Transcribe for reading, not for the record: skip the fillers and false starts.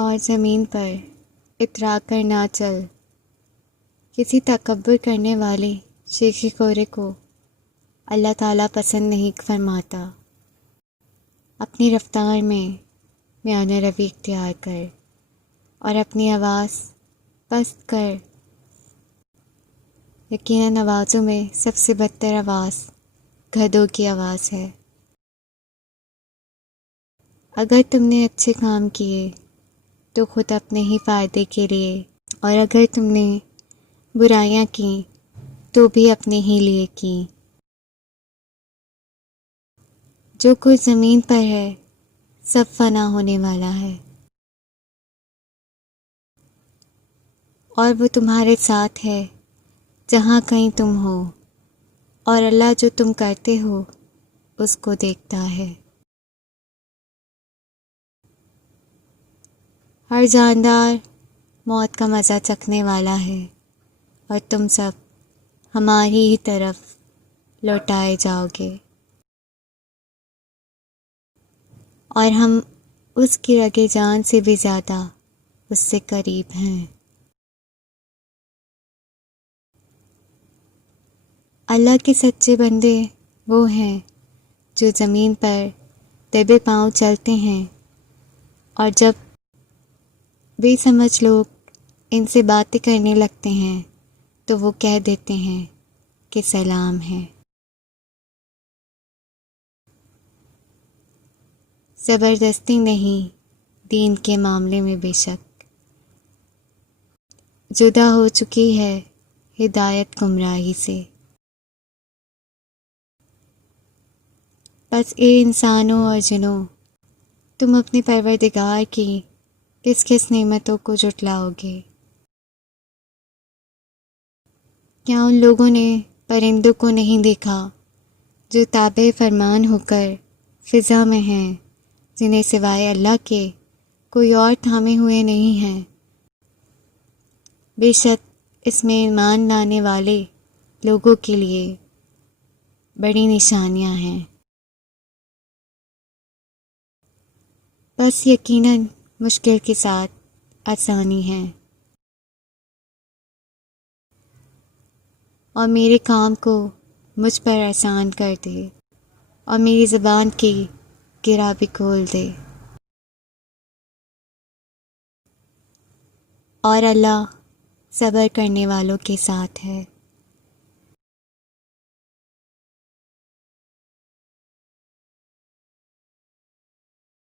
اور زمین پر اترا کر نہ چل، کسی تکبر کرنے والے شیخ کورے کو اللہ تعالیٰ پسند نہیں فرماتا۔ اپنی رفتار میں میانہ روی اختیار کر اور اپنی آواز پست کر۔ یقیناً آوازوں میں سب سے بدتر آواز گدھوں کی آواز ہے۔ اگر تم نے اچھے کام کیے تو خود اپنے ہی فائدے کے لیے، اور اگر تم نے برائیاں کیں تو بھی اپنے ہی لیے کیں۔ جو کچھ زمین پر ہے سب فنا ہونے والا ہے، اور وہ تمہارے ساتھ ہے جہاں کہیں تم ہو، اور اللہ جو تم کرتے ہو اس کو دیکھتا ہے۔ ہر جاندار موت کا مزہ چکھنے والا ہے، اور تم سب ہماری ہی طرف لوٹائے جاؤ گے، اور ہم اس کی رگے جان سے بھی زیادہ اس سے قریب ہیں۔ اللہ کے سچے بندے وہ ہیں جو زمین پر دبے پاؤں چلتے ہیں، اور جب بے سمجھ لوگ ان سے باتیں کرنے لگتے ہیں تو وہ کہہ دیتے ہیں کہ سلام ہے۔ زبردستی نہیں دین کے معاملے میں بے شک، جدا ہو چکی ہے ہدایت گمراہی سے۔ بس اے انسانوں اور جنوں، تم اپنے پروردگار کی کس کس نعمتوں کو جھٹلاؤ گے؟ کیا ان لوگوں نے پرندوں کو نہیں دیکھا جو تابع فرمان ہو کر فضا میں ہیں، جنہیں سوائے اللہ کے کوئی اور تھامے ہوئے نہیں ہیں؟ بے شک اس میں ایمان لانے والے لوگوں کے لیے بڑی نشانیاں ہیں۔ بس یقیناً مشکل کے ساتھ آسانی ہے، اور میرے کام کو مجھ پر آسان کر دے، اور میری زبان کی گرہ بھی کھول دے۔ اور اللہ صبر کرنے والوں کے ساتھ ہے۔